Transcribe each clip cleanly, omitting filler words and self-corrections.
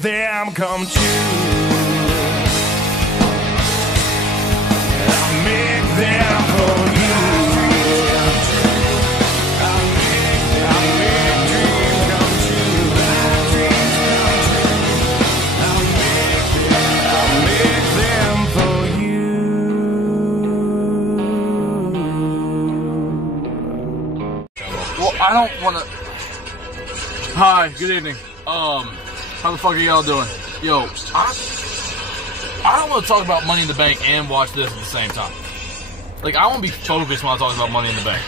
Them come true. I'll make them for you. I'll make dreams come true. I'll make them for you. Well, I don't want to. Hi, good evening. How the fuck are y'all doing? Yo, I don't want to talk about Money in the Bank and watch this at the same time. Like, I want to be focused when I talk about Money in the Bank.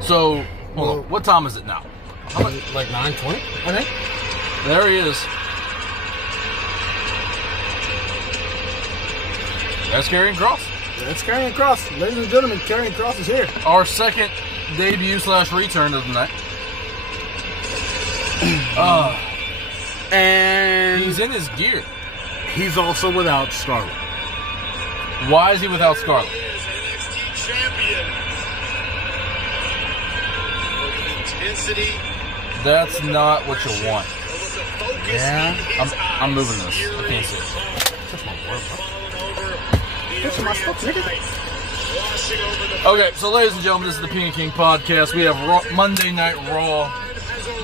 So, hold on. What time is it now? Like 9:20, I think. There he is. That's Karrion Kross. That's Karrion Kross. Ladies and gentlemen, Karrion Kross is here. Our second debut / return of the night. And he's in his gear. He's also without Scarlett. Why is he without Scarlett? He is NXT champion. Intensity. That's not what you want. Yeah. I'm moving this. I can't see it. Touch my work, bro. My stuff, nigga. Okay, so ladies and gentlemen, this is the Peay King podcast. We have Monday Night Raw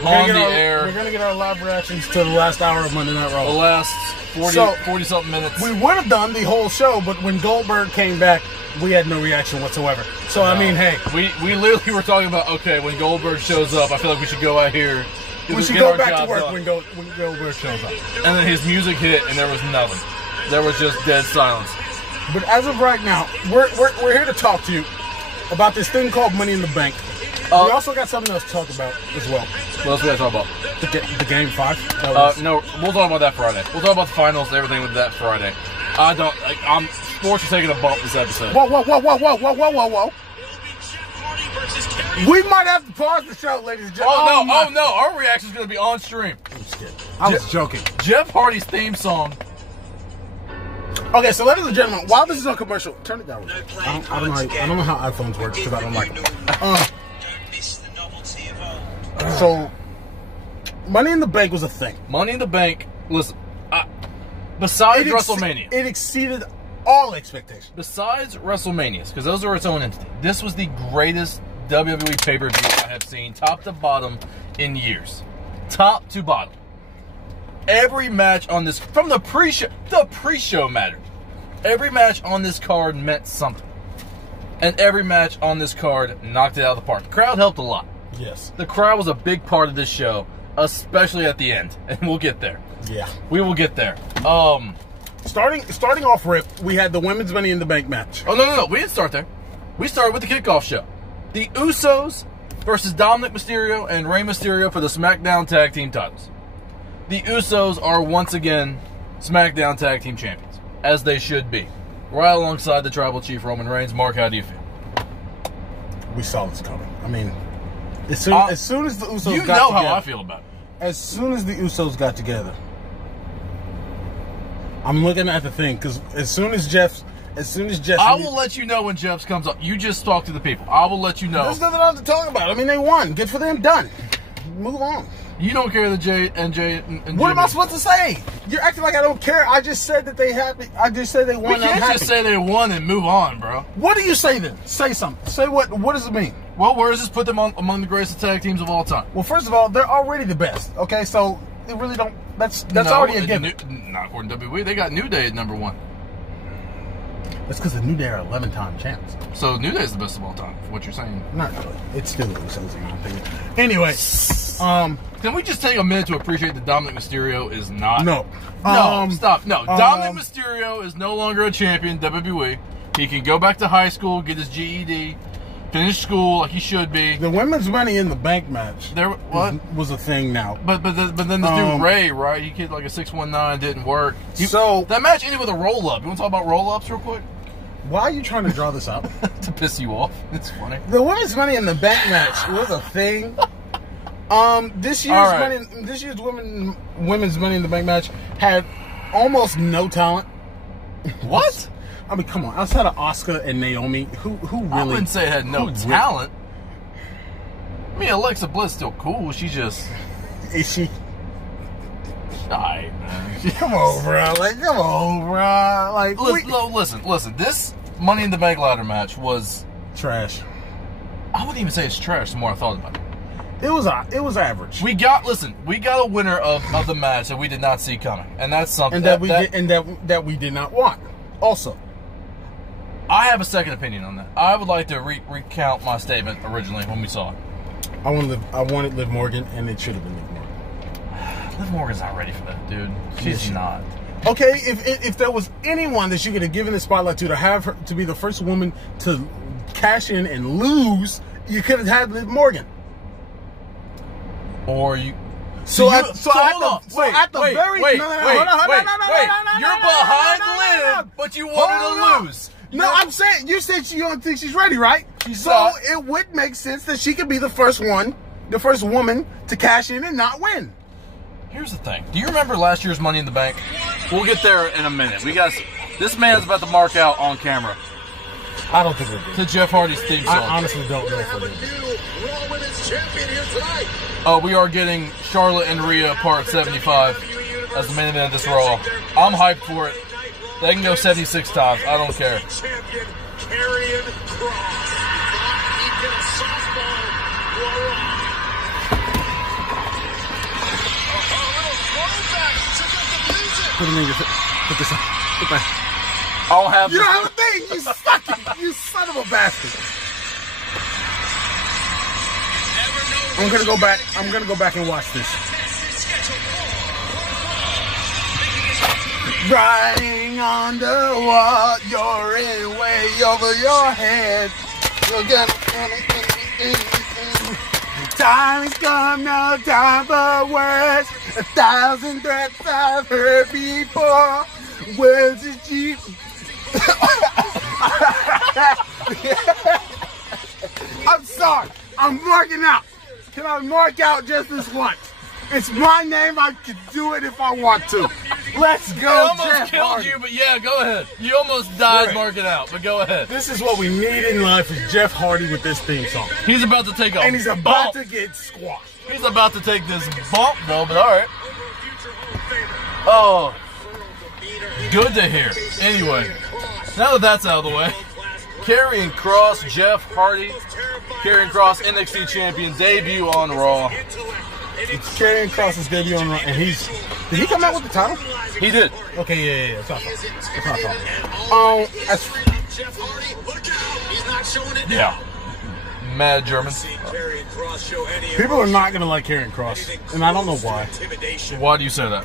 on the air. We're going to get our live reactions to the last hour of Monday Night Raw. The last 40-something minutes. We would have done the whole show, but when Goldberg came back, we had no reaction whatsoever. So, I mean, hey. We literally were talking about, okay, when Goldberg shows up, I feel like we should go out here. We should go back to work when Goldberg shows up. And then his music hit, and there was nothing. There was just dead silence. But as of right now, we're here to talk to you about this thing called Money in the Bank. We also got something else to talk about as well. What else we got to talk about? The Game 5? No, we'll talk about that Friday. We'll talk about the finals and everything with that Friday. Sports are taking a bump this episode. Whoa. We might have to pause the show, ladies and gentlemen. Oh no, our reaction is going to be on stream. I'm just kidding. I was joking. Jeff Hardy's theme song. Okay, so ladies and gentlemen, while this is on commercial, turn it down. I don't know how iPhones work because I don't like them. So, Money in the Bank was a thing. Money in the Bank, listen, besides WrestleMania. It exceeded all expectations. Besides WrestleManias, because those are its own entity, this was the greatest WWE pay-per-view I have seen, top to bottom, in years. Top to bottom. Every match on this, from the pre-show mattered. Every match on this card meant something. And every match on this card knocked it out of the park. The crowd helped a lot. Yes. The crowd was a big part of this show, especially at the end. And we'll get there. Yeah. We will get there. Starting off rip, we had the women's Money in the Bank match. Oh, no. We didn't start there. We started with the kickoff show. The Usos versus Dominic Mysterio and Rey Mysterio for the SmackDown Tag Team titles. The Usos are once again SmackDown Tag Team Champions, as they should be. Right alongside the Tribal Chief Roman Reigns. Mark, how do you feel? We saw this coming. I mean, as soon as the Usos got together. You know how I feel about it. As soon as the Usos got together, I'm looking at the thing, because as soon as Jeff... I will let you know when Jeff's comes up. You just talk to the people. I will let you know. There's nothing else to talk about. I mean, they won. Good for them. Done. Move on. You don't care that Jay and what am I supposed to say? You're acting like I don't care. I just said that they happy. I just said they won. We can't just say they won and move on, bro. What do you say then? Say something. Say what? What does it mean? Well, where does this put them among the greatest tag teams of all time? Well, first of all, they're already the best. Okay, so they really don't. That's already a given. Not according to WWE. They got New Day at number 1. That's because the New Day are 11-time champs. So New Day is the best of all time, for what you're saying. Not really. It's still the Usos, in my opinion. Anyway, can we just take a minute to appreciate that Dominic Mysterio is not? No. Stop. No. Dominic Mysterio is no longer a champion, WWE. He can go back to high school, get his GED, finish school like he should be. The women's Money in the Bank match was a thing now. But then this dude Ray, right? He hit like a 619, didn't work. That match ended with a roll-up. You want to talk about roll-ups real quick? Why are you trying to draw this up? To piss you off. It's funny. The women's Money in the Bank match was a thing. This year's All right. women's Money in the Bank match had almost no talent. What? I mean, come on. Outside of Asuka and Naomi, who really? I wouldn't say it had no talent. I mean, Alexa Bliss still cool. She just Is she? died, man. Come on, bro. Like, come on, bro. Like, Listen. This Money in the Bank ladder match was trash. I wouldn't even say it's trash. The more I thought about it, It was average. we got a winner of the match that we did not see coming, and that's something that we did not want. Also, I have a second opinion on that. I would like to recount my statement originally when we saw it. I wanted Liv Morgan, and it should have been Liv Morgan. Liv Morgan's not ready for that, dude. She's not. Okay, if there was anyone that you could have given the spotlight to have her to be the first woman to cash in and lose, you could have had Liv Morgan. Or you. So Wait. You're behind Liv, but you want her to lose. No, I'm saying you said you don't think she's ready, right? So not. it would make sense that she could be the first woman to cash in and not win. Here's the thing. Do you remember last year's Money in the Bank? We'll get there in a minute. This man's about to mark out on camera I don't think we're good. to Jeff Hardy's theme song. I honestly don't know if we're good. Raw Women's Champion here tonight. We are getting Charlotte and Rhea part 75 as the main event of this Raw. I'm hyped for it. They can go 76 times. I don't care. Champion Karrion Kross. Thought he'd get a softball for a Raw. A little throwback to the music. Put it in your put this on. Put that. I'll have You this. don't have a thing. You suck. You son of a bastard. I'm gonna go back and watch this. Riding on the wall, you're in way over your head. You're gonna time has come, no time for words. 1,000 threats I've heard before. Words is cheap. I'm sorry. I'm marking out. Can I mark out just this once? It's my name. I can do it if I want to. Let's go, I almost Jeff killed Hardy. you, but yeah, go ahead. You almost died Right. marking out, but go ahead. This is what we need in life is Jeff Hardy with this theme song. He's about to take a And he's about bump. to get squashed. He's about to take this bump, though, but all right. Oh, good to hear. Anyway, now that that's out of the way, Karrion Kross, Jeff Hardy, Karrion Kross, NXT champion, debut on Raw. It's Karrion Kross's debut on Raw, and did he come out with the title? He did. Okay, yeah. It's not fault. Jeff Hardy, look out. He's not showing it Yeah. Mad German. Karrion Kross show any People are not gonna like Karrion Kross, and I don't know why. intimidation. Why do you say that?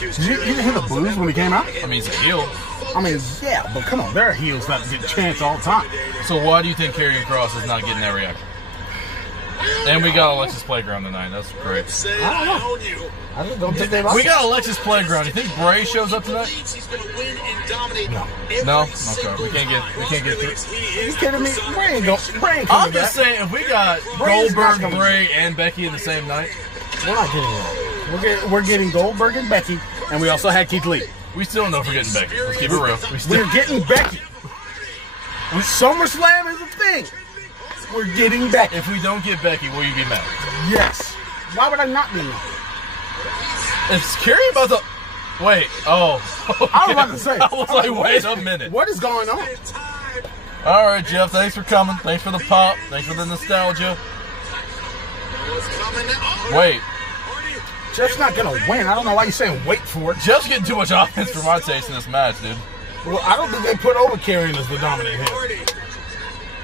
Did you hear the boos when he came out? I mean, he's a heel. I mean, yeah, but come on, there are heels that get a chance all the time. So why do you think Karrion Kross is not getting that reaction? And we got Alexis Playground tonight. That's great. Say I own you. I just don't think they like We got Alexis Playground. You think Bray shows up tonight? He's going to win and dominate. No. No? Okay. We can't get through. Are you kidding me? Bray ain't I'm coming back. just saying, if we got Bray's not Goldberg, coming. Bray, and Becky in the same night, We're not getting that. We're getting Goldberg and Becky, and we also had Keith Lee. we still don't know if we're getting Becky. Let's keep it real. We're getting Becky. SummerSlam is a thing. We're getting Becky. If we don't get Becky, will you be mad? Yes. Why would I not be mad? Is Karrion about to... Wait. Oh. I was about to say. I was like, wait a minute. What is going on? All right, Jeff. Thanks for coming. Thanks for the pop. Thanks for the nostalgia. Wait. Jeff's not going to win. I don't know why you're saying wait for it. Jeff's getting too much offense for my taste in this match, dude. Well, I don't think they put over Karrion as the dominant heel.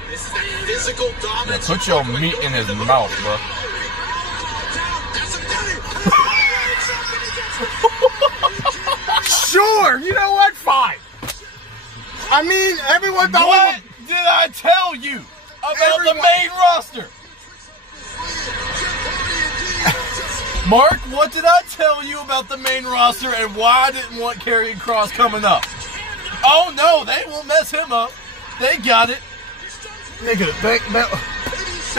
This is that physical Yeah, dominance. put your meat in his mouth, bro. Sure. You know what? Fine. I mean, everyone thought What did I tell you about the main roster? Mark, what did I tell you about the main roster and why I didn't want Karrion Kross coming up? Oh no, they won't mess him up. They got it. Nigga,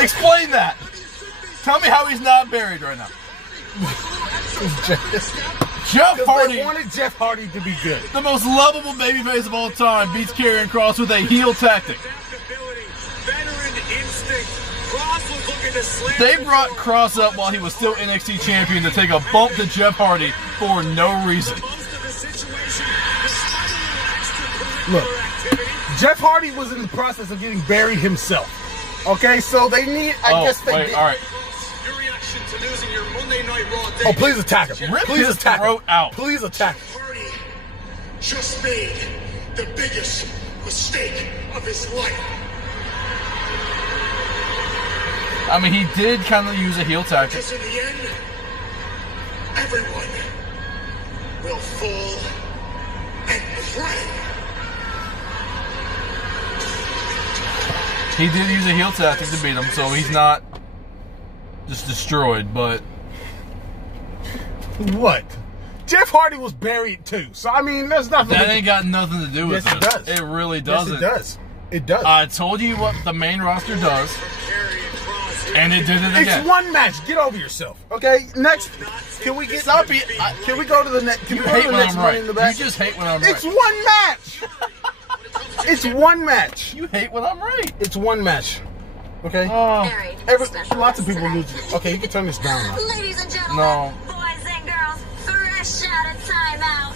Explain that. Tell me how he's not buried right now. Jeff Hardy, they wanted Jeff Hardy to be good. the most lovable babyface of all time, beats Karrion Kross with a heel tactic. They brought Kross up while he was still NXT champion to take a bump to Jeff Hardy for no reason. Look, Jeff Hardy was in the process of getting buried himself. Okay, so they need. I guess they. Wait, all right. Your reaction to losing your Monday Night Raw debut. Oh, please attack him! Rip Please his attack him! throat out. Please attack him! Hardy just made the biggest mistake of his life. I mean, he did kind of use a heel tactic. Because in the end, everyone will fall and pray. He did use a heel tactic to beat him, so he's not just destroyed, but What? Jeff Hardy was buried too. So I mean, there's nothing. that ain't got nothing to do with Yes, it does. It really Yes, doesn't. it does. It does. I told you what the main roster does, and it did it again. It's one match. Get over yourself. Okay. Next, can we get? Stop it. Can we go to the next? Can You we go hate to the when next I'm one right. in the back? You just hate when I'm It's right. one match. It's one match. You hate when I'm right. It's one match. Okay. Married. Lots of people lose. Okay, you can turn this down now. Ladies and gentlemen, No. boys and girls, fresh out of timeout.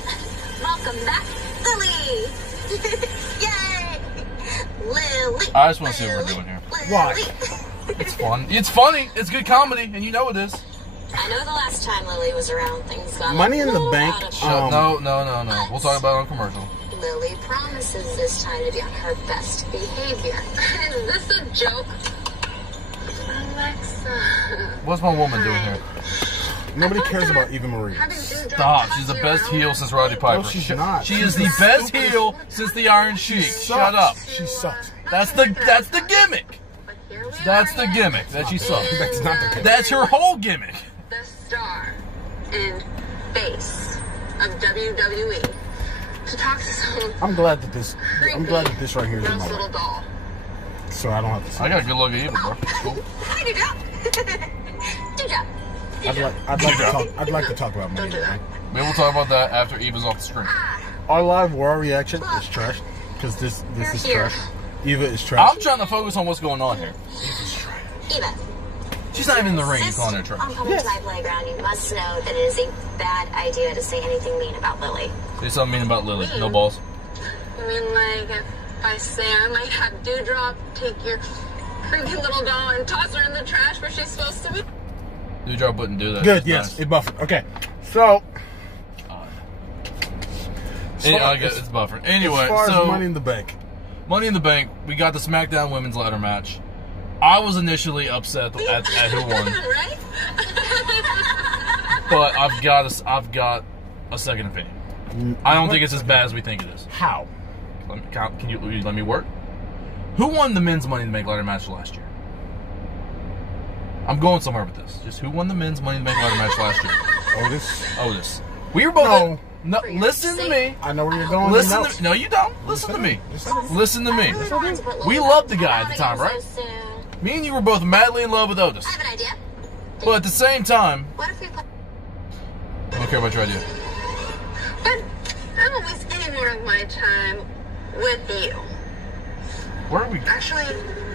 Welcome back, Lily. Yay! Lily. I just want to see what we're doing here. Why? It's fun. It's funny. It's good comedy, and you know it is. I know the last time Lily was around, things got Money in the a little Bank, out of No. We'll talk about it on commercial. Lily promises this time to be on her best behavior. Is this a joke? Alexa. What's my woman doing here? Nobody cares about Eva Marie. Stop. She's the best heel since Roddy Piper. No, she's not. She is the best heel since the Iron Sheik. Shut up. She sucks. That's the gimmick. That's the gimmick. That she sucks. That's not the case. That's her whole gimmick. The star and face of WWE to talk to some I'm glad that this right here is in gross my little way, doll. so I don't have to. See I got a good look at Eva, bro. Cool. Hi, good job. Good job. I'd like to talk about Money in the Bank. Maybe we'll talk about that after Eva's off the screen. Our live Raw reaction is trash because this is Here. trash. Eva is trash. I'm trying to focus on what's going on here. Eva. She's not even in the ring. You calling her On trash. coming to my playground, you must know that it is a bad idea to say anything mean about Lily. Say something mean about Lily. No balls. You mean like if I say I might have Dewdrop take your creepy little doll and toss her in the trash where she's supposed to be? Dewdrop wouldn't do that. Good, It's yes, nice. it buffered. Okay, so I guess it's buffering. Anyway, as far so as Money in the Bank, Money in the Bank, we got the SmackDown Women's Ladder match. I was initially upset at who won, Right? but I've got a second opinion. I don't think it's as bad as we think it is. how? Can you let me work? Who won the men's Money in the Bank ladder match last year? I'm going somewhere with this. Just who won the men's Money in the Bank ladder match last year? Otis. We were both. No, listen to me. I know where you're going. Listen you know. to no, you don't. Listen to me. Yes, I do. Listen to me. Really wanted to put We Lily loved the back guy at the out time, right? so soon. Me and you were both madly in love with Otis. I have an idea. But at the same time, What if we put... I don't care about your idea. But I won't waste any more of my time with you. Where are we? Actually,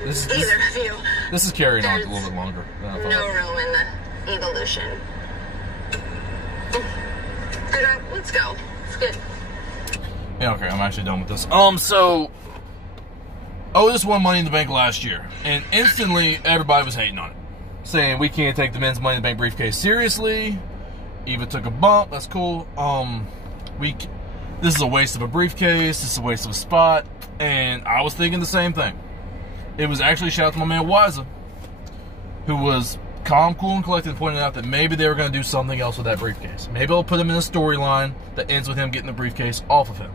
This either of you. this is carrying on a little bit longer than I No thought. room in the evolution. Good, let's go. It's good. Yeah, okay, I'm actually done with this. So Otis won Money in the Bank last year, and instantly everybody was hating on it, saying we can't take the men's Money in the Bank briefcase seriously. Eva took a bump. That's cool. This is a waste of a briefcase. This is a waste of a spot. And I was thinking the same thing. It was actually a shout out to my man Wiza, who was calm, cool, and collected, and pointed out that maybe they were going to do something else with that briefcase. Maybe they'll put him in a storyline that ends with him getting the briefcase off of him.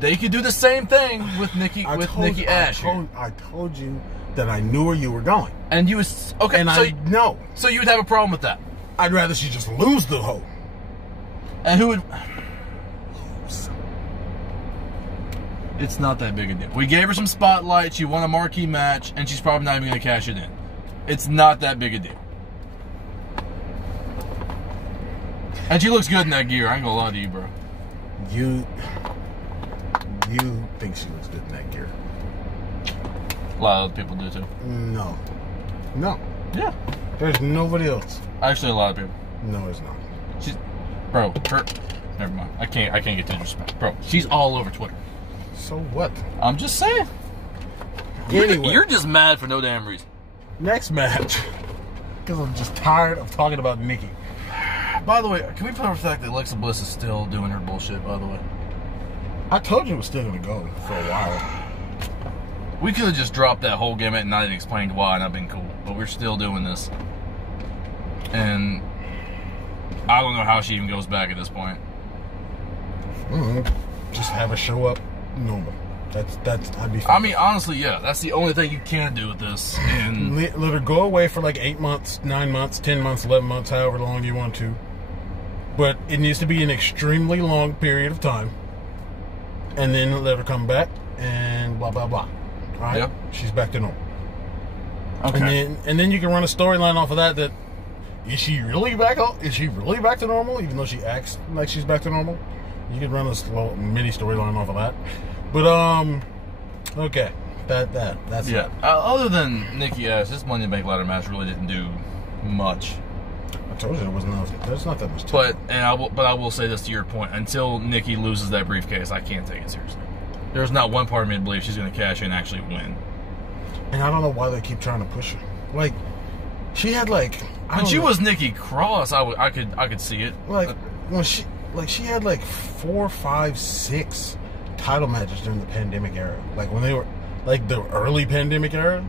They could do the same thing with Nikki Ash. I told you that I knew where you were going, And you was okay. and So, I know. so you would have a problem with that. I'd rather she just lose the hoe. And who would? It's not that big a deal. We gave her some spotlight. She won a marquee match, and she's probably not even going to cash it in. It's not that big a deal. And she looks good in that gear. I ain't gonna lie to you, bro. You think she looks good in that gear? A lot of other people do too. No. Yeah. There's nobody else. Actually, a lot of people. No, it's not. She's, bro. Never mind. I can't get to disrespect, bro. She's all over Twitter. So what? I'm just saying. Anyway, You're just mad for no damn reason. next match. Because I'm just tired of talking about Nikki. By the way, can we put over the fact that Alexa Bliss is still doing her bullshit? By the way, I told you it was still going to go for a while. we could have just dropped that whole gimmick and not even explained why, and I've been cool. But we're still doing this, and I don't know how she even goes back at this point. Just have her show up normal. That's I'd be fine. I mean, honestly, yeah, that's the only thing you can do with this. And Let her go away for like 8 months, 9 months, 10 months, 11 months, however long you want to. But it needs to be an extremely long period of time. And then let her come back and blah, blah, blah. All right? Yep. She's back to normal. okay, And then you can run a storyline off of that is she really back to normal, even though she acts like she's back to normal? You could run a slow mini storyline off of that. But okay. That's yeah. it. Other than Nikki Ash, this Money in the Bank ladder match really didn't do much. I told you there's not that much time. But I will say this to your point: until Nikki loses that briefcase, I can't take it seriously. There's not one part of me to believe she's going to cash in and actually win. And I don't know why they keep trying to push her. Like, she had like When she was Nikki Cross, I could see it. like when she had like 4, 5, 6 title matches during the pandemic era. Like when they were like the early pandemic era.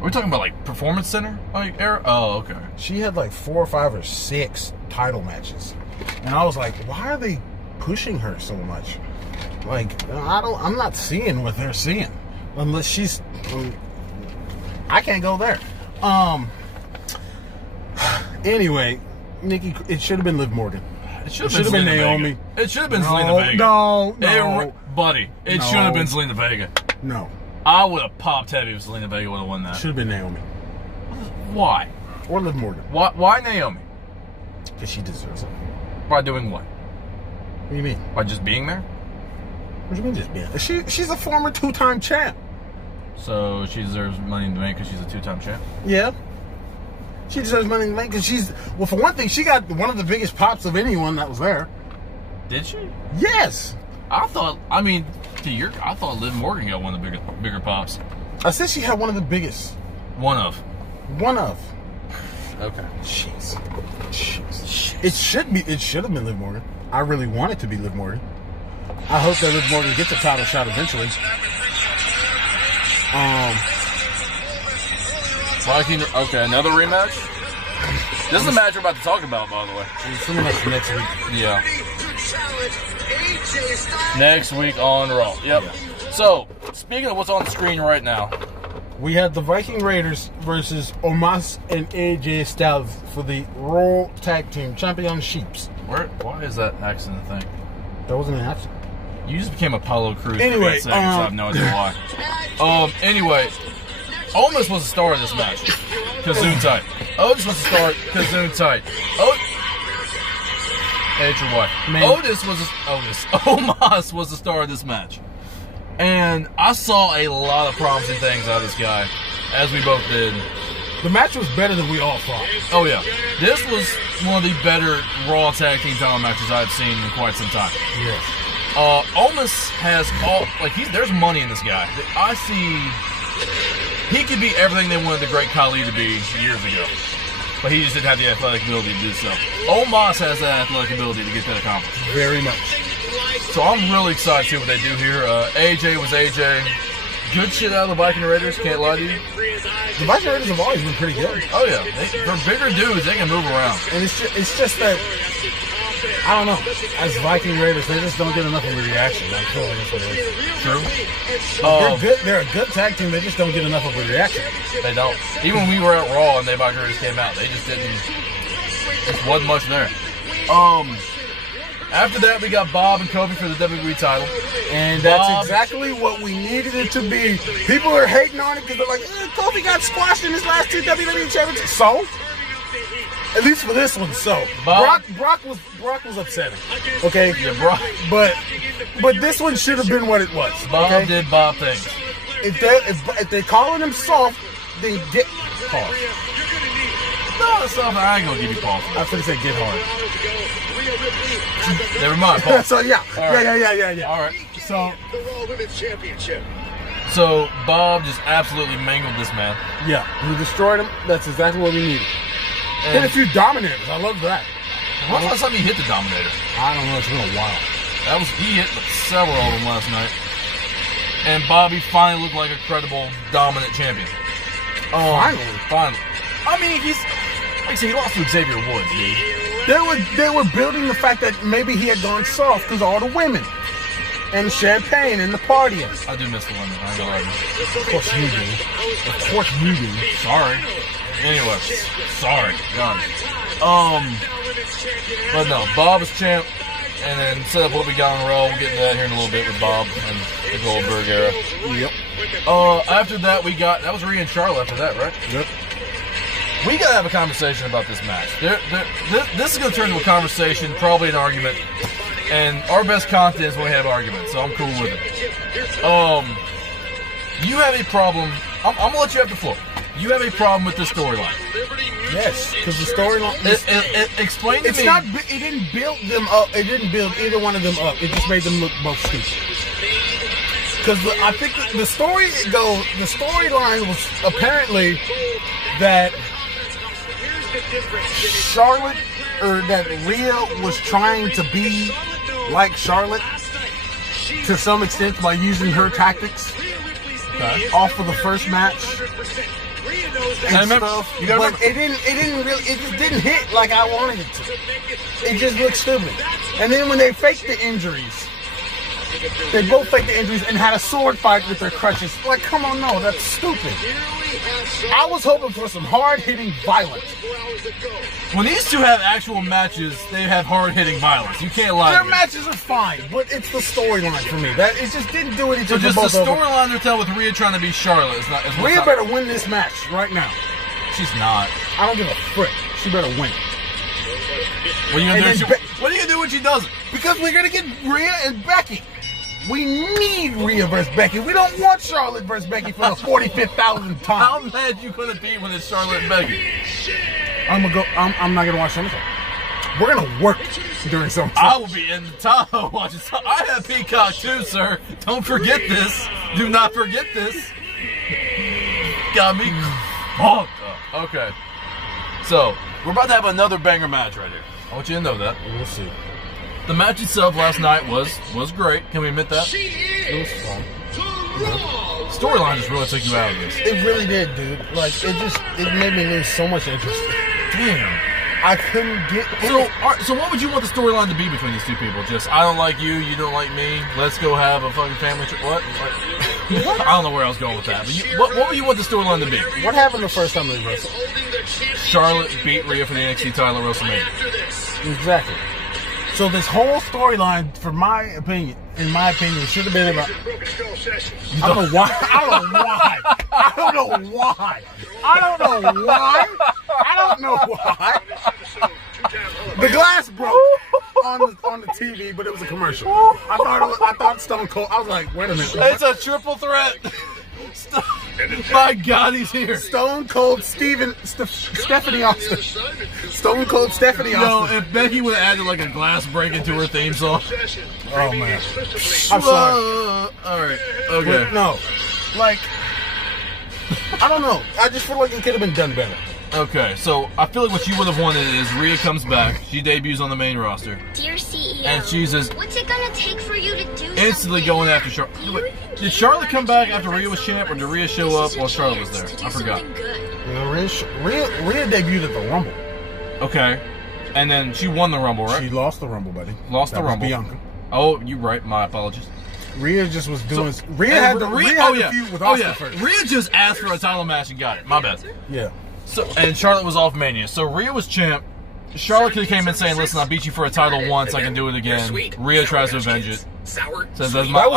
Are we talking about like Performance Center like era? Oh, okay. She had like 4 or 5 or 6 title matches, and I was like, why are they pushing her so much? Like, I'm not seeing what they're seeing unless she's. I can't go there. Anyway, Nikki, it should have been Liv Morgan. It should have been Zelina Naomi. Vega. It should have been No, Zelina Vega. no. Buddy, it No. should have been Zelina Vega. No, I would have popped heavy if Zelina Vega would have won that. should have been Naomi Why? or Liv Morgan Why Naomi? because she deserves it. By doing what? What do you mean? By just being there? What do you mean just being? She's a former 2-time champ. So she deserves Money in the Bank because she's a 2-time champ? Yeah. She deserves Money in the Bank because well, for one thing, she got one of the biggest pops of anyone that was there. Did she? Yes. I thought Liv Morgan got one of the bigger pops. I said she had one of the biggest. One of. Okay. Jeez. It should have been Liv Morgan. I really want it to be Liv Morgan. I hope that Liv Morgan gets a title shot eventually. Viking. Okay, another rematch. This is the match we're about to talk about, by the way. Assuming that's next week. Yeah. Next week on Raw. Yep. Yeah. So, speaking of what's on the screen right now, We had the Viking Raiders versus Omos and AJ Styles for the Raw Tag Team Championships. why is that accident thing? That wasn't an accident. You just became Apollo Crews Anyway, for 8 seconds. I have no idea why. Anyway, Otis was the star of this match. Kazoon tight. Otis was the star. Kazoon tight. H-Y. Omos was the star of this match. And I saw a lot of promising things out of this guy, as we both did. The match was better than we all thought. Oh yeah, this was one of the better Raw Tag Team title matches I've seen in quite some time. Yes. Omos has there's money in this guy. I see he could be everything they wanted the Great Khali to be years ago, but he just didn't have the athletic ability to do so. Omos has that athletic ability to get that accomplished. Very much. So I'm really excited to see what they do here. AJ was AJ. Good shit out of the Viking Raiders, can't lie to you. The Viking Raiders have always been pretty good. Oh yeah, they're bigger dudes, they can move around. And it's just that, I don't know, as Viking Raiders, they just don't get enough of a reaction. I'm sure that's what it is. True. They're a good tag team, they just don't get enough of a reaction. They don't. Even when we were at Raw and the Viking Raiders came out, they just didn't. Just wasn't much there. After that, we got Bob and Kofi for the WWE title. And that's exactly what we needed it to be. People are hating on it because they're like, Kofi got squashed in his last 2 WWE championships. So? At least for this one, so Bob- Brock was upsetting. Okay, Yeah, Brock. but this one should have been what it was. Bob Okay? did Bob things. If they're calling him soft, then get hard. No, it's not. I ain't gonna give you pause. I was gonna say get hard. Never mind. Pause. So yeah, All right. yeah. All right. So The Raw Women's Championship. So Bob just absolutely mangled this man. yeah, he destroyed him. That's exactly what we needed. And Hit a few dominators. I love that. when's the last time he hit the Dominator? I don't know. It's been a while. He hit several of them last night. And Bobby finally looked like a credible, dominant champion. Finally. I mean, he's like I said, he lost to Xavier Woods, dude. They were building the fact that maybe he had gone soft because all the women and the champagne and the partying. I do miss the women. I ain't gonna lie to you. Of course you do. Of course you do. Sorry. Anyway, sorry. God. But no, Bob is champ, and then set up what we got on the roll. We'll get into that here in a little bit with Bob and the Goldberg era. Yep. After that, that was Rhea and Charlotte after that, right? Yep. We gotta have a conversation about this match. This is gonna turn into a conversation, probably an argument, and our best content is when we have arguments, so I'm cool with it. You have a problem. I'm gonna let you have the floor. You have a problem with this storyline. Yes, because the storyline. Explain to It's me. not. It didn't build them up. It didn't build either one of them up. It just made them look both stupid. Because I think the storyline was apparently that Charlotte or that Rhea was trying to be like Charlotte to some extent by using her tactics off of the first match. And remember, stuff, you gotta but it just didn't hit like I wanted it to. It just looked stupid. And then when they faked the injuries, they both faked the injuries and had a sword fight with their crutches. Like, come on, no, that's stupid. I was hoping for some hard-hitting violence. When these two have actual matches, they have hard-hitting violence. You can't lie. Their to me. matches are fine, but it's the storyline for me. That it just didn't do anything. So just for the both of them. storyline they're telling with Rhea trying to be Charlotte is not. Rhea better win this match right now. She's not. I don't give a frick. She better win. What are you gonna And do? then What are you gonna do when she doesn't? Because we're gonna get Rhea and Becky. We need Rhea versus Becky. We don't want Charlotte versus Becky for the 45,000th How time. mad you gonna be when it's Charlotte and Becky? I'm not gonna watch SummerSlam. We're gonna work during SummerSlam. I will be in the Tahoe watching. I have Peacock too, sir. Don't forget this. Do not forget this. Got me fucked up. Okay. So, we're about to have another banger match right here. I want you to know that. We'll see. The match itself last night was great. Can we admit that? It was fun. Storyline just really took you out of this. It really did, dude. Like, it made me lose so much interest. Damn. I couldn't get... So what would you want the storyline to be between these two people? Just, I don't like you, you don't like me, let's go have a fucking family trip. What? Like, I don't know where I was going with that. But what would you want the storyline to be? What happened the first time they wrestled? Charlotte beat Rhea for the NXT title at WrestleMania. Exactly. So this whole storyline, in my opinion, should have been about... I don't know why. The glass broke on the TV, but it was a commercial. I thought Stone Cold. I was like, wait a minute. It's a triple threat. My God, he's here. Stone Cold Stephanie Austin. Stone Cold Stephanie Austin. No, if Becky would have added like a glass break into her theme song. Oh man. I'm sorry. All right. Okay. But no, like, I don't know. I just feel like it could have been done better. Okay, so I feel like what you would have wanted is Rhea comes back, she debuts on the main roster, Dear CEO, and she's just what's it gonna take for you to do instantly something? going after Charlotte. Did Charlotte come back after Rhea was champ, or did Rhea show up while Charlotte was there? I forgot. You know, Rhea debuted at the Rumble. Okay, and then she won the Rumble, right? She lost the Rumble, buddy. Lost That the was Rumble. Bianca. Oh, you're right. My apologies. Rhea just was doing. So- Rhea had the feud with Austin first. Rhea just asked for a title match and got it. My bad. Yeah. So and Charlotte was off Mania. So Rhea was champ. Charlotte could have came in saying, "Listen, I beat you for a title once. I can do it again." Rhea tries to avenge it. Says, "That's my,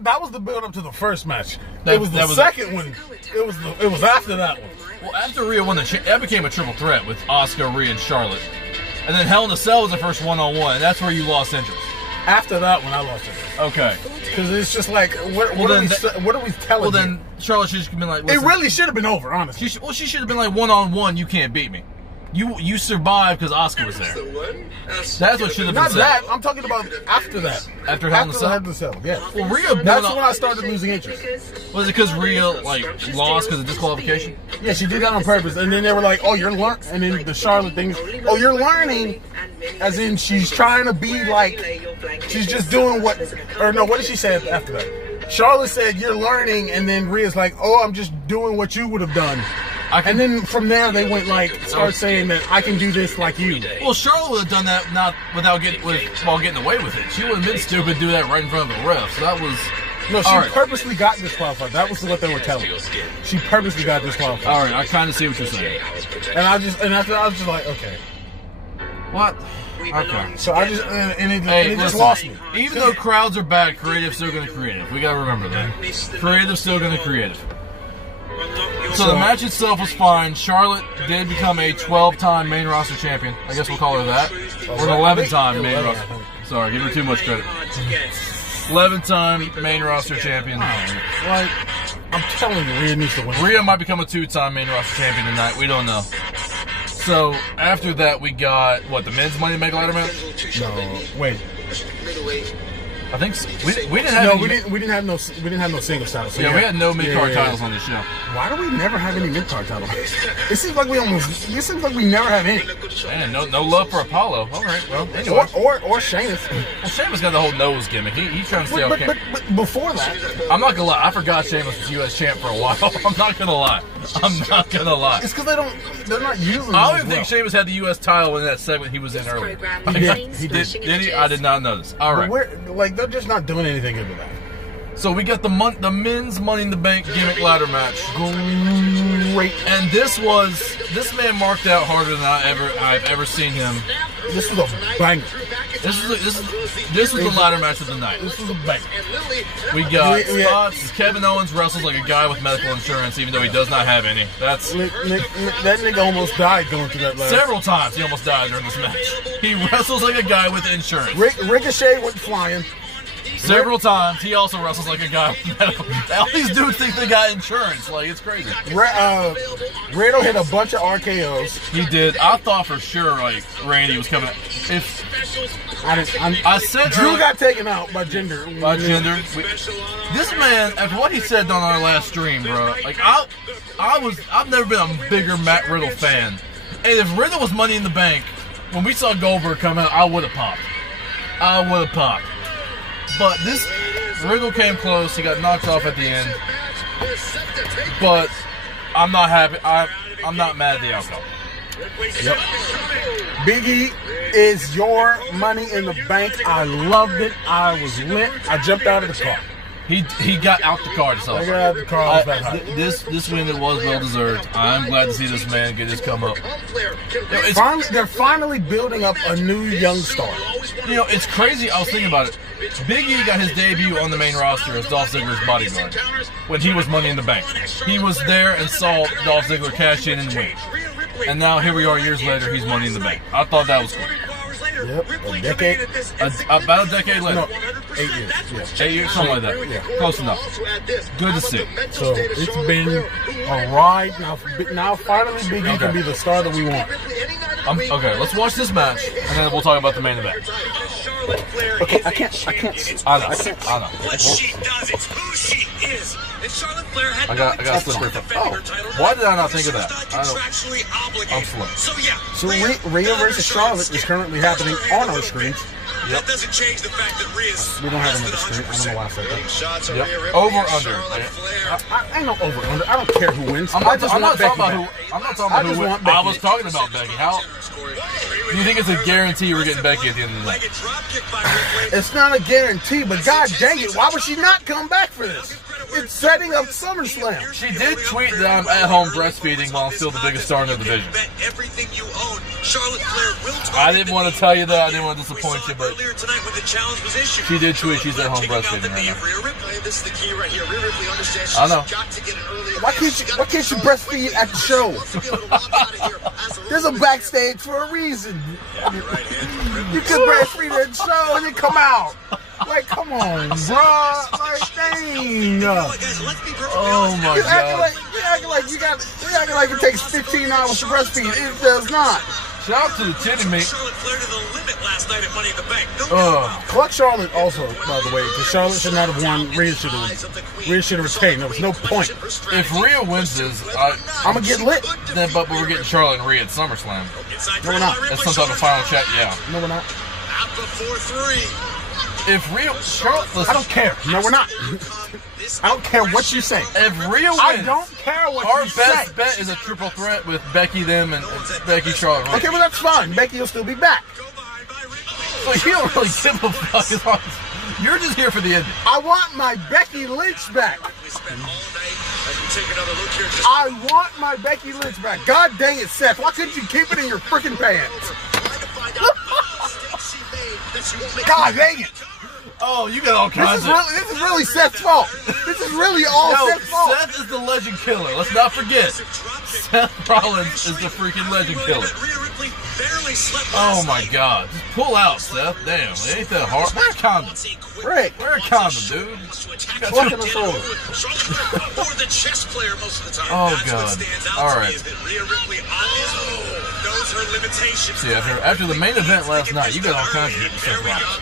That was the build up to the first match. That It was the was- second one. It was after that one. Well, after Rhea won that became a triple threat with Asuka, Rhea, and Charlotte. And then Hell in a Cell was the first one-on-one, and that's where you lost interest. After that one, I lost it. Okay. Because it's just like, what are we telling Well, then Charlotte should have been like, listen, it really should have been over, honestly. she should have been like one-on-one, you can't beat me. You survived because Asuka was there. That's what should have been Not said. that. I'm talking about after that. After Hell in a Cell? Hell in a Cell, yeah. Well, Rhea That's when I started losing interest. Was it because Rhea, like, lost because of disqualification? Yeah, she did that on purpose. And then they were like, oh, you're learning. And then the Charlotte thing, oh, you're learning. As in, she's trying to be like, she's just doing what, or no, what did she say after that? Charlotte said, you're learning. And then Rhea's like, oh, I'm just doing what you would have done. And then from there, they went start saying that I can do this like you. Well, Charlotte would have done that while getting away with it. She would have been stupid to do that right in front of the ref. So that was... No, she purposely got disqualified. That was what they were telling me. She purposely got disqualified. All right, I kind of see what you're saying. And after I was just like, okay. What? Okay. So I just, it just lost me. Even though crowds are bad, creative's still going to creative. We got to remember that. Creative's still going to creative. So the match itself was fine. Charlotte did become a 12-time main roster champion. I guess we'll call her that. Or an 11-time main roster. Sorry, give her too much credit. 11-time main roster champion. Like, I'm telling you, Rhea needs to win. Rhea might become a 2-time main roster champion tonight. We don't know. So after that, we got what, the men's Money in the Bank ladder match? No, wait. I think so. We didn't have we didn't have no single titles. So yeah, we had no mid card titles on this show. Why do we never have any mid card titles? It seems like we never have any. Man, no love for Apollo. All right, well, anyway. Or Sheamus. Well, Sheamus got the whole nose gimmick. He's trying to stay okay. But before that, I'm not gonna lie. I forgot Sheamus was U.S. champ for a while. I'm not gonna lie. It's because they're not using. I don't even think Sheamus had the U.S. title in that segment he was in earlier. He did he? I did not notice. All right. They're just not doing anything into that. So we got the men's Money in the Bank gimmick ladder match. Great. And this man marked out harder than I've ever seen him. This was a banger. This was the ladder match of the night. This was a banger. We got spots. Kevin Owens wrestles like a guy with medical insurance, even though he does not have any. That nigga almost died going through that ladder. Several times he almost died during this match. He wrestles like a guy with insurance. Ricochet went flying. Several times, he also wrestles like a guy with medical. All these dudes think they got insurance. Like, it's crazy. Riddle hit a bunch of RKOs. He did. I thought for sure, like, Randy was coming. I said Drew got taken out by Jinder. This man, after what he said on our last stream, bro, like, I've never been a bigger Matt Riddle fan. And if Riddle was Money in the Bank, when we saw Goldberg come out, I would have popped. But this Riddle came close. He got knocked off at the end. But I'm not happy. I'm not mad at the outcome. Yep. Big E is your Money in the Bank. I loved it. I was lit. I jumped out of the car. He got out the car. I got out of the car. This win, it was well deserved. I'm glad to see this man get his come up. They're finally building up a new young star. You know, it's crazy. I was thinking about it. Big E got his debut on the main roster as Dolph Ziggler's bodyguard when he was Money in the Bank. He was there and saw Dolph Ziggler cash in and win. And now here we are years later, he's Money in the Bank. I thought that was cool. Yep, a decade. About a decade later. No, 8 years. Yeah. 8 years, something like that. Yeah. Close enough. Good to see. So it's been a ride. Now finally Big E can be the star that we want. Okay, let's watch this match, and then we'll talk about the main event. Okay, I can't. I know. What she does, it's who she is. And Charlotte Flair had I got slippery. Why did I not think of that? I'm slow. So Rhea versus Charlotte is currently happening on our screens. That doesn't change the fact that Rhea's. We don't have another screen. I don't know why I said that. Yep. Over under. I ain't no over under. I don't care who wins. I'm not talking about who. I was talking about Becky. How? Do you think it's a guarantee we're getting Becky at the end of the night? It's not a guarantee, but god dang it, why would she not come back for this? It's setting up SummerSlam. She did tweet that I'm at home breastfeeding while I'm still the biggest star in the division. Everything you own. Charlotte Flair will I didn't want to tell you that. I didn't want to disappoint you, but earlier tonight when the challenge was issued. she did tweet she's at home breastfeeding right now. This is the key right here. Rhea Ripley understands I know. she's got to get an early Why can't you breastfeed at the show? There's a backstage for a reason. You can breastfeed at the show and then come out. Like, come on, bro. Like, dang. Oh my You acting god. like it takes 15 hours to breastfeed. It does not. Shout out to the titty meat. Charlotte Flair to the limit last night at Money in the Bank. Clutch Charlotte also, by the way, because Charlotte should not have won. Rhea should have retained. There was no point. If Rhea wins this, I'm going to get lit. then but we're getting Charlotte and Rhea at SummerSlam. No, we're not. That's some type of final chat, yeah. No, we're not. Out before 3. If Rhea, Charlotte, I listen, don't care. No, we're not. I don't care what you say. if Rhea wins, I don't care what our you say. best bet is a triple threat with Becky, them, and Becky, Charlotte, Rhea. Okay, well, that's fine. Becky will still be back. So you don't really give a fuck as long as you're just here for the ending. I want my Becky Lynch back. We spent all day as we take another look here. I want my Becky Lynch back. God dang it, Seth. Why couldn't you keep it in your freaking pants? God dang it. Oh, you got all kinds This is really Seth's fault. This is really all No, Seth's fault. Seth is the legend killer. Let's not forget. Seth Rollins is the freaking legend killer. Oh my god. Just pull out, Seth. Damn, it ain't that hard. Wear a condom. Rick, Wear a condom, dude. fucking us over. Oh god. Alright. See, after the main event last night, you got all kinds of Seth Rollins.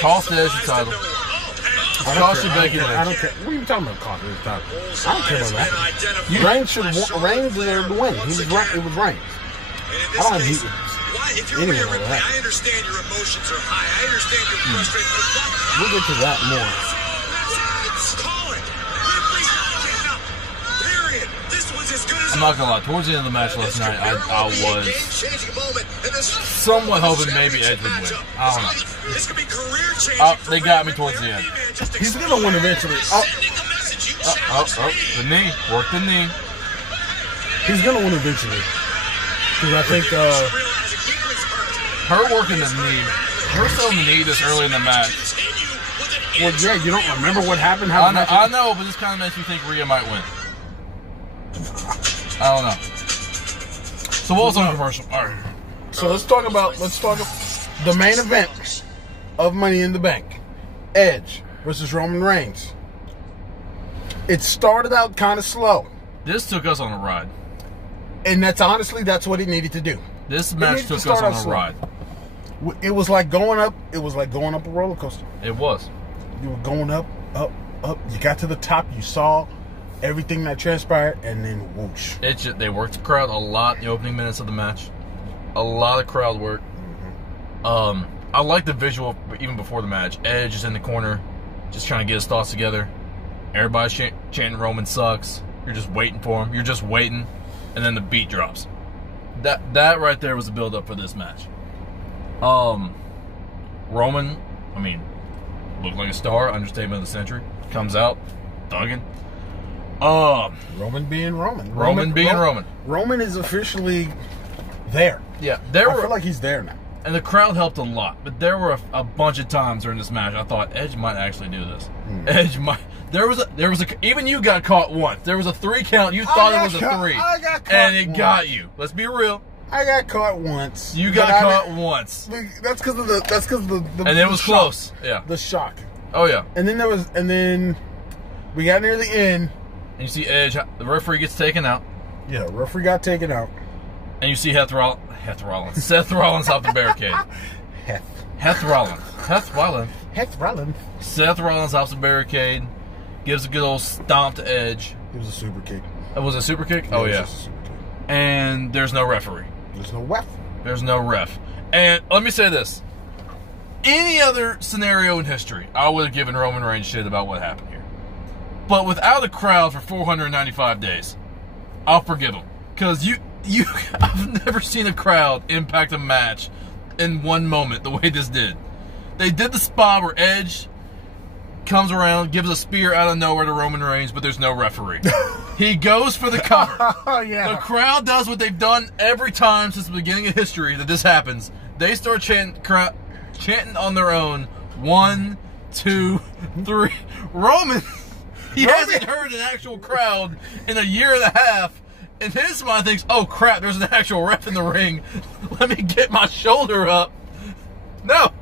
Cost Edge the title. Cost you Becky I don't Lynch. care. What are you talking about, cost Edge the title? I don't care about that. Reigns should have Reigns deserved to win. It was Reigns. I don't have heat with If you're Anyway, Rhea Ripley, that. I understand your emotions are high. I understand you're frustrated. But We'll get to that more. call it. Ripley cannot. Period. This was as good as I'm not gonna lie, towards the end of the match last night, I was game-changing moment. And this somewhat hoping maybe Edge would win. I don't know. This could be career-changing. They got me towards the end. He's gonna win eventually. The knee. Work the knee. He's gonna win eventually. Because I think Her working the knee. Her selling the knee this early in the match. well, yeah, you don't remember what happened? How I the know, match I know, but this kind of makes me think Rhea might win. I don't know. So what was on commercial? All right. So let's talk about the main event of Money in the Bank. Edge versus Roman Reigns. It started out kind of slow. This took us on a ride. And that's what it needed to do. This It match needed to took start us on out a slow. ride. It was like going up a roller coaster. It was. You were going up. You got to the top, you saw everything that transpired, and then whoosh. They worked the crowd a lot in the opening minutes of the match. A lot of crowd work. I like the visual even before the match. Edge is in the corner, just trying to get his thoughts together. Everybody's chanting Roman sucks. You're just waiting for him. You're just waiting. And then the beat drops. That right there was the build up for this match. Roman, I mean, looked like a star, understatement of the century. Comes out, thugging. Roman being Roman. Roman is officially there. Yeah, I feel like he's there now. and the crowd helped a lot. But there were a bunch of times during this match I thought Edge might actually do this. Edge might. There was a. Even you got caught once. There was a 3 count. You thought it was a 3, I got caught and it once. got you. Let's be real. I got caught once. You got but caught once, That's because of the. and it was shock. close. Yeah. The shock. Oh yeah. And then we got near the end. And you see Edge. The referee gets taken out, Yeah, referee got taken out. and you see Seth Rollins off the barricade. Seth Rollins. Seth Rollins off the barricade. Gives a good old stomp to Edge. It was a super kick. Was it a super kick? Oh It was yeah. just a super kick. And there's no referee. There's no ref. There's no ref. And let me say this. Any other scenario in history, I would have given Roman Reigns shit about what happened here. But without a crowd for 495 days, I'll forgive him. Because I've never seen a crowd impact a match in one moment the way this did. They did the spot where Edge comes around, gives a spear out of nowhere to Roman Reigns, but there's no referee. He goes for the cover. Oh, yeah. The crowd does what they've done every time since the beginning of history that this happens. They start chanting on their own. 1, 2, 3. Roman, he hasn't heard an actual crowd in a year and a half. In his mind, thinks, oh crap, there's an actual ref in the ring. Let me get my shoulder up. No.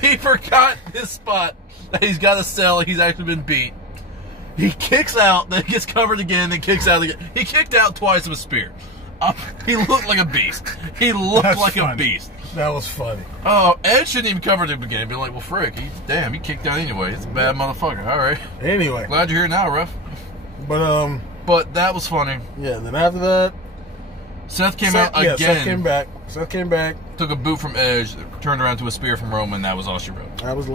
He forgot his spot that he's got to sell. He's actually been beat. He kicks out, then gets covered again, then kicks out again. He kicked out twice with a spear. He looked like a beast. He looked like a beast. That was funny. Oh, Ed shouldn't even cover him again. Be like, well, frick, damn, he kicked out anyway. He's a bad motherfucker. All right. Anyway. Glad you're here now, ref. But that was funny. Yeah, then after that, Seth came out again. Seth came back. Took a boot from Edge, turned around to a spear from Roman. That was all she wrote. That was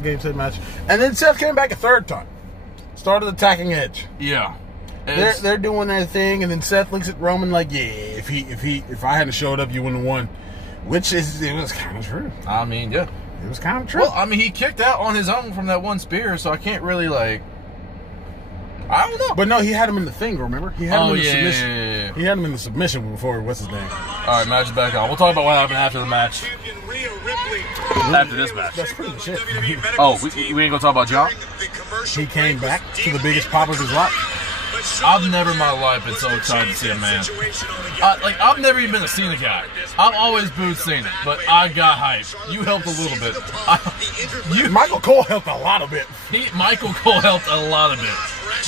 game 10 match. And then Seth came back a third time. Started attacking Edge. Yeah. They're doing their thing, and then Seth looks at Roman like, yeah, if I hadn't showed up, you wouldn't have won. Which it was kind of true. I mean, yeah. It was kind of true. Well, I mean, he kicked out on his own from that one spear, so I can't really, like... I don't know. But no, he had him in the thing, remember? He had him in the submission. Yeah. He had him in the submission before, what's his name? All right, match is back on. We'll talk about what happened after the match. After this match. That's pretty much it. Oh, we ain't going to talk about John? He came back to the biggest pop of his life. I've never in my life been so excited to see a man. I've never even been a Cena guy. I've always booed Cena, but I got hyped. You helped a little bit. Michael Cole helped a lot of it. Michael Cole helped a lot of it.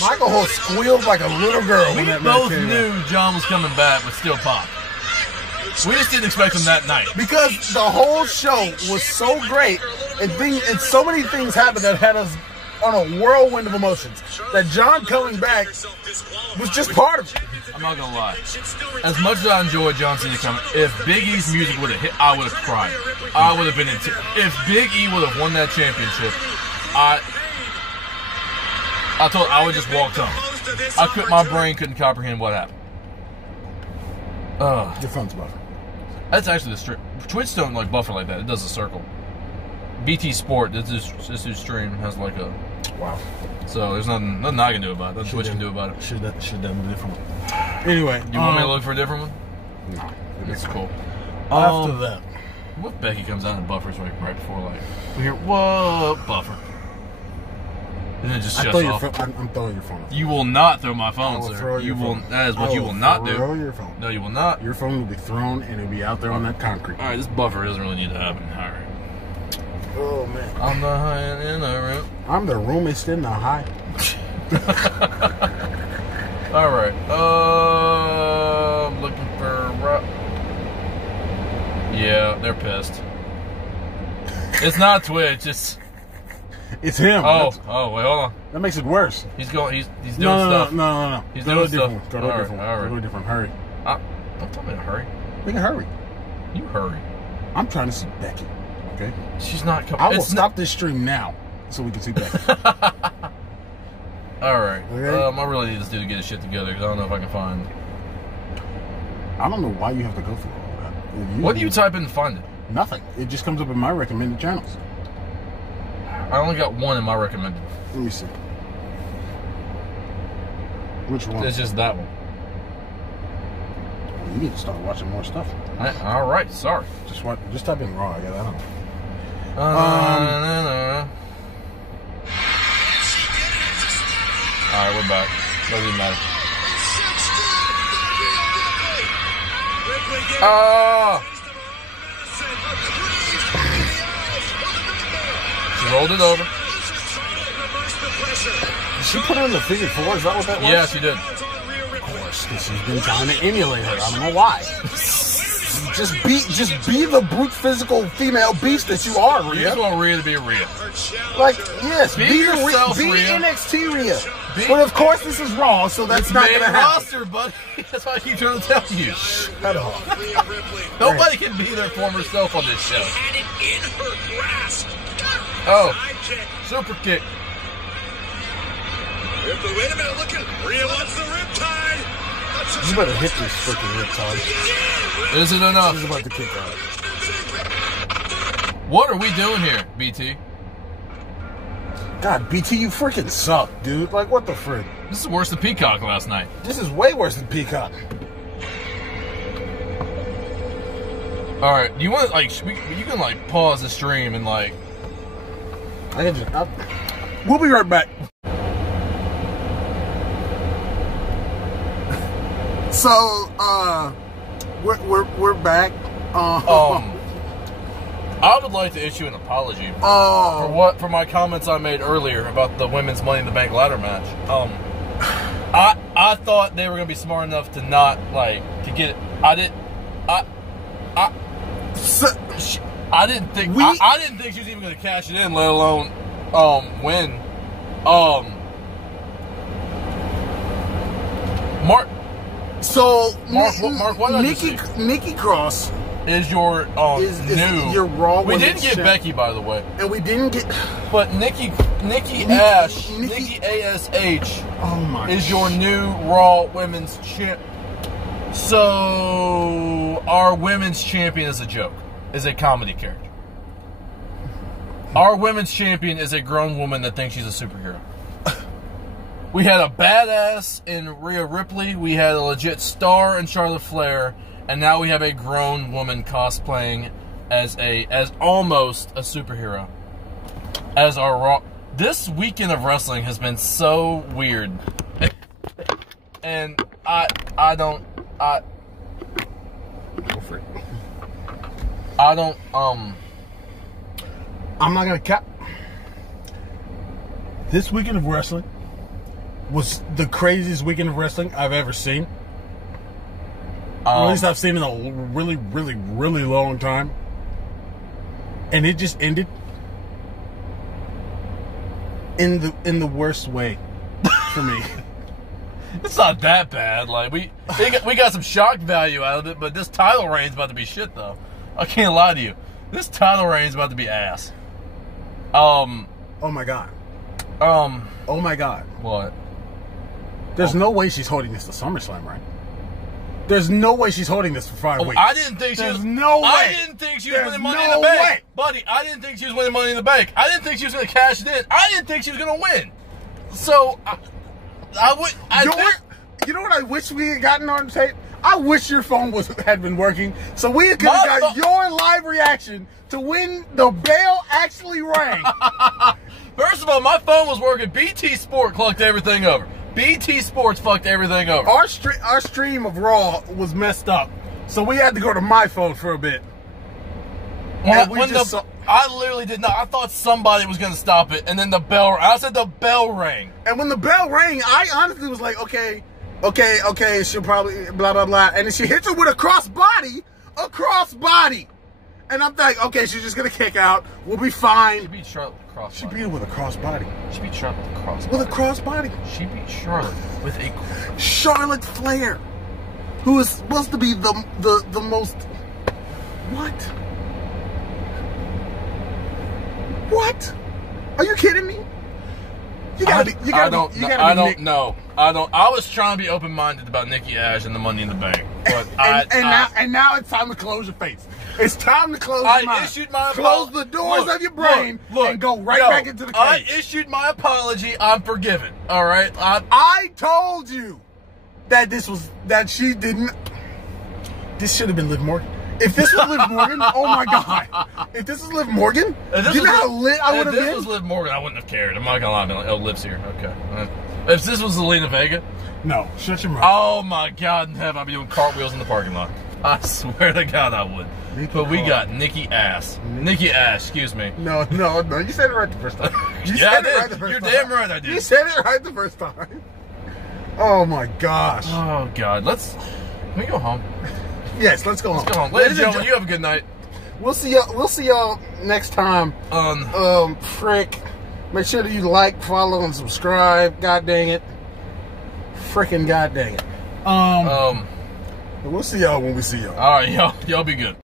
Michael Cole squealed like a little girl when that both match came knew out. John was coming back, but still popped. We just didn't expect him that night. Because the whole show was so great, and so many things happened that had us on a whirlwind of emotions, that John coming back was just part of it. I'm not gonna lie. As much as I enjoyed John Cena coming, if Big E's music would have hit, I would have cried. I would have been into. If Big E would have won that championship, I would just walked home. My brain couldn't comprehend what happened. Your phone's buffer. That's actually the stream. Twitch don't like buffer like that. It does a circle. BT Sport, this is stream has like a wow. So there's nothing I can do about it. Nothing Twitch can do about it. Should have done a different one. Anyway, you want me to look for a different one? No, it's cool. After that, what Becky comes out and buffers right before like we hear whoa buffer, and then it just shuts off. I'm throwing your phone. You will not throw my phone, sir. You will. That is what you will not do. Throw your phone. No, you will not. Your phone will be thrown and it'll be out there on that concrete. All right, this buffer doesn't really need to happen. All right. Oh man. I'm the high in the room. I'm the roomist in the high. All right. I'm looking for. Yeah, they're pissed. It's not Twitch. It's him. Oh, wait, hold on. That makes it worse. He's doing stuff. No. He's doing stuff. Go to a different one. Go to a different. Hurry. Don't tell me to hurry. We can hurry. You hurry. I'm trying to see Becky. Okay. She's not coming. I will stop this stream now so we can see Becky. All right. Okay. I really need this dude to get his shit together because I don't know if I can find. I don't know why you have to go through all that. What do you type in to find it? Nothing. It just comes up in my recommended channels. I only got one in my recommended. Let me see. Which one? It's just that one. You need to start watching more stuff. All right. Sorry. Just type in Raw. I don't know. All right, we're back. Doesn't even matter. She rolled it over. Did she put her in the figure four? Is that what that was? Yeah, she did. Of course, because she's been trying to emulate her. I don't know why. Just be the brute physical female beast that you are, Rhea. You just want Rhea to be Rhea. Like, yes, be yourself, be Rhea. NXT Rhea. But of course, this is Raw, so that's not going to happen. Roster, buddy. That's why I keep trying to tell you. Shut up. Nobody can be their former self on this show. Had it in her grasp. Oh, super kick. Wait a minute, look at Rhea wants the riptide. You better hit this freaking riptide. Is it enough? She's about to kick out. What are we doing here, BT? God, BT, you freaking suck, dude. Like, what the frick? This is worse than Peacock last night. This is way worse than Peacock. All right, you want to like you can like pause the stream and like. We'll be right back. So, we're back. I would like to issue an apology for my comments I made earlier about the women's Money in the Bank ladder match. I thought they were gonna be smart enough to not like to get it. I didn't think I didn't think she was even gonna cash it in, let alone win. Mark, what did I just say? Nikki Cross is your is new your Raw. We didn't get Becky, by the way, and we didn't get. But Nikki Ash, Nikki ASH, oh my, is your new Raw Women's Champ. So our Women's Champion is a joke, is a comedy character. Our Women's Champion is a grown woman that thinks she's a superhero. We had a badass in Rhea Ripley. We had a legit star in Charlotte Flair. And now we have a grown woman cosplaying as almost a superhero. As our Raw. This weekend of wrestling has been so weird. And I'm not gonna cap. This weekend of wrestling was the craziest weekend of wrestling I've ever seen. Or at least I've seen in a really, really, really long time. And it just ended in the worst way for me. It's not that bad. Like we got some shock value out of it, but this title reign's about to be shit though. I can't lie to you. This title reign's about to be ass. Oh my god. Oh my god. What? There's no way she's holding this to SummerSlam, right? There's no way she's holding this for 5 weeks. I didn't think she was. No way. I didn't think she was winning Money in the Bank, buddy. I didn't think she was winning Money in the Bank. I didn't think she was going to cash it in. I didn't think she was going to win. So I would. You know what I wish we had gotten on tape? I wish your phone had been working, so we could have got your live reaction to when the bell actually rang. First of all, my phone was working. BT Sport clucked everything over. BT Sports fucked everything over. Our stream of Raw was messed up, so we had to go to my phone for a bit. I literally did not. I thought somebody was going to stop it, and then the bell. I said the bell rang, and when the bell rang, I honestly was like, okay, she'll probably blah blah blah, and then she hits her with a crossbody, and I'm like, okay, she's just gonna kick out. We'll be fine. She beat Charlotte with a crossbody. She beat her with a crossbody. She beat Charlotte with a crossbody. With a crossbody. She beat Charlotte with a Charlotte Flair, who is supposed to be the most. What? Are you kidding me? I don't know. I was trying to be open-minded about Nikki Ash and the Money in the Bank, but now it's time to close your face. It's time to close your mind. Close the doors of your brain and go back into the cage. I issued my apology. I'm forgiven. All right. I told you that this should have been Liv Morgan. If this was Liv Morgan, oh my god! If this was Liv Morgan, you know how lit I would have been. If this was Liv Morgan, I wouldn't have cared. I'm not gonna lie. I'd be like, oh, Liv's here. Okay. If this was Zelina Vega, no, shut your mouth. Oh my god in heaven, I'd be doing cartwheels in the parking lot. I swear to God, I would. We got Nikki Ash. Nikki Ash, excuse me. No. You said it right the first time. You're damn right I did. You said it right the first time. Oh my gosh. Oh god. Can we go home? Yes, let's go home. Ladies and gentlemen, you have a good night. We'll see y'all next time. Make sure that you like, follow, and subscribe. God dang it. Freaking god dang it. We'll see y'all when we see y'all. All right, y'all be good.